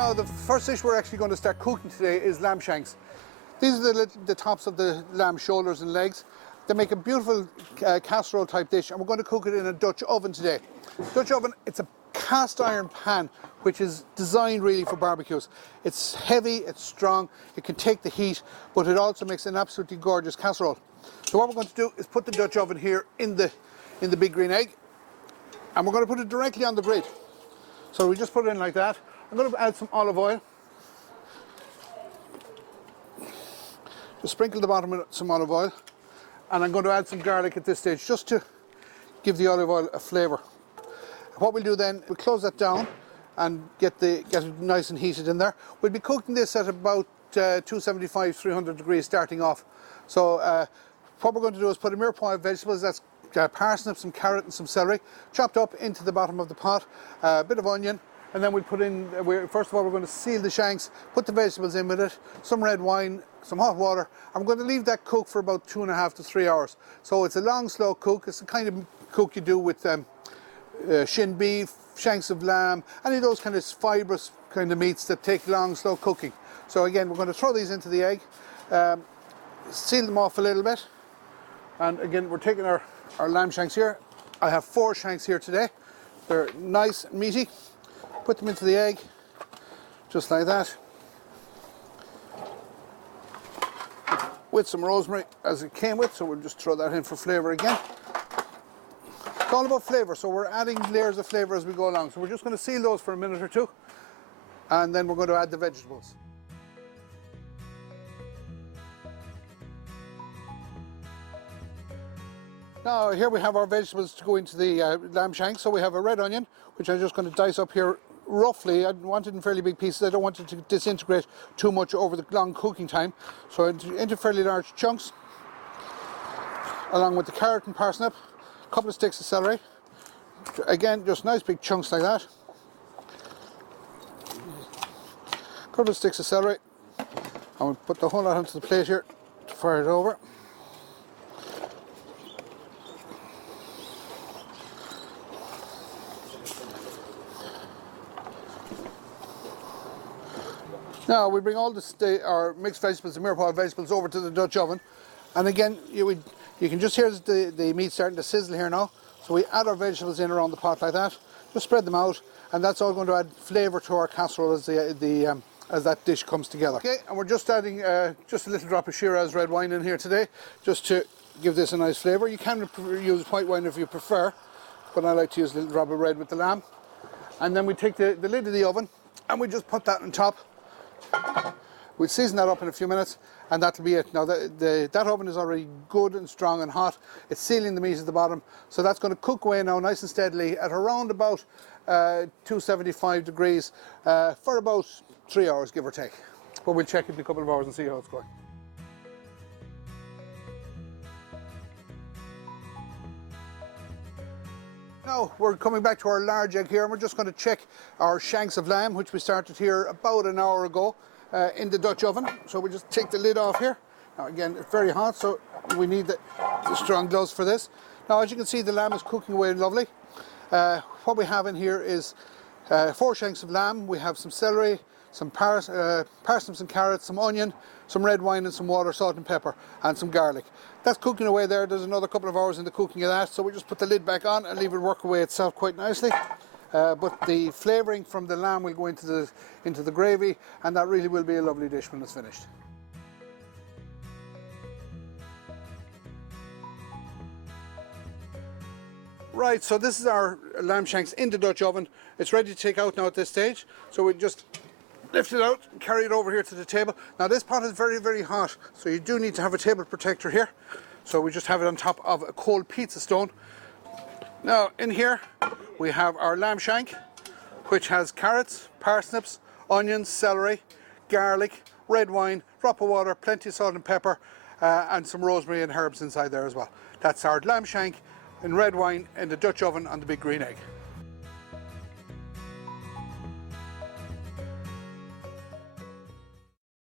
Now the first dish we're actually going to start cooking today is lamb shanks. These are the tops of the lamb shoulders and legs. They make a beautiful casserole type dish, and we're going to cook it in a Dutch oven today. Dutch oven, it's a cast iron pan which is designed really for barbecues. It's heavy, it's strong, it can take the heat, but it also makes an absolutely gorgeous casserole. So what we're going to do is put the Dutch oven here in the big green egg, and we're going to put it directly on the grid. So we just put it in like that. I'm going to add some olive oil. Just sprinkle the bottom with some olive oil, and I'm going to add some garlic at this stage just to give the olive oil a flavour. What we'll do then, we'll close that down and get it nice and heated in there. We'll be cooking this at about 275, 300 degrees starting off. So what we're going to do is put a mirepoix of vegetables. That's parsnips, some carrot and some celery chopped up into the bottom of the pot, a bit of onion, and then we'll put in, first of all we're going to seal the shanks, put the vegetables in with it, some red wine, some hot water, and we're going to leave that cook for about 2.5 to 3 hours. So it's a long slow cook. It's the kind of cook you do with shin beef, shanks of lamb, any of those kind of fibrous kind of meats that take long slow cooking. So again, we're going to throw these into the egg, seal them off a little bit, and again we're taking our lamb shanks here. I have 4 shanks here today. They're nice and meaty. Put them into the egg, just like that, with some rosemary as it came with, so we'll just throw that in for flavour again. It's all about flavour, so we're adding layers of flavour as we go along. So we're just going to seal those for a minute or two, and then we're going to add the vegetables. Now here we have our vegetables to go into the lamb shank. So we have a red onion, which I'm just going to dice up here roughly. I want it in fairly big pieces. I don't want it to disintegrate too much over the long cooking time. So into fairly large chunks, along with the carrot and parsnip, a couple of sticks of celery. Again, just nice big chunks like that. A couple of sticks of celery. And we'll put the whole lot onto the plate here to fire it over. Now we bring all our mixed vegetables and mirepoix vegetables over to the Dutch oven, and again you can just hear the meat starting to sizzle here now. So we add our vegetables in around the pot like that, just spread them out, and that's all going to add flavour to our casserole as that dish comes together. Okay, and we're just adding just a little drop of Shiraz red wine in here today, just to give this a nice flavour. You can use white wine if you prefer, but I like to use a little drop of red with the lamb. And then we take the lid of the oven and we just put that on top. We'll season that up in a few minutes, and that'll be it. Now that oven is already good and strong and hot. It's sealing the meat at the bottom, so that's going to cook away now nice and steadily at around about 275 degrees for about 3 hours, give or take. But we'll check it in a couple of hours and see how it's going. Now we're coming back to our large egg here, and we're just going to check our shanks of lamb, which we started here about an hour ago in the Dutch oven. So we just take the lid off here. Now again, it's very hot, so we need the strong gloves for this. Now as you can see, the lamb is cooking away lovely. What we have in here is 4 shanks of lamb. We have some celery, some parsnips and carrots, some onion, some red wine and some water, salt and pepper, and some garlic. That's cooking away there. There's another couple of hours in the cooking of that, so we just put the lid back on and leave it work away itself quite nicely. But the flavouring from the lamb will go into the gravy, and that really will be a lovely dish when it's finished. Right, so this is our lamb shanks in the Dutch oven. It's ready to take out now at this stage, so we just lift it out and carry it over here to the table. Now this pot is very, very hot, so you do need to have a table protector here. So we just have it on top of a cold pizza stone. Now in here we have our lamb shank, which has carrots, parsnips, onions, celery, garlic, red wine, drop of water, plenty of salt and pepper, and some rosemary and herbs inside there as well. That's our lamb shank in red wine in the Dutch oven on the big green egg.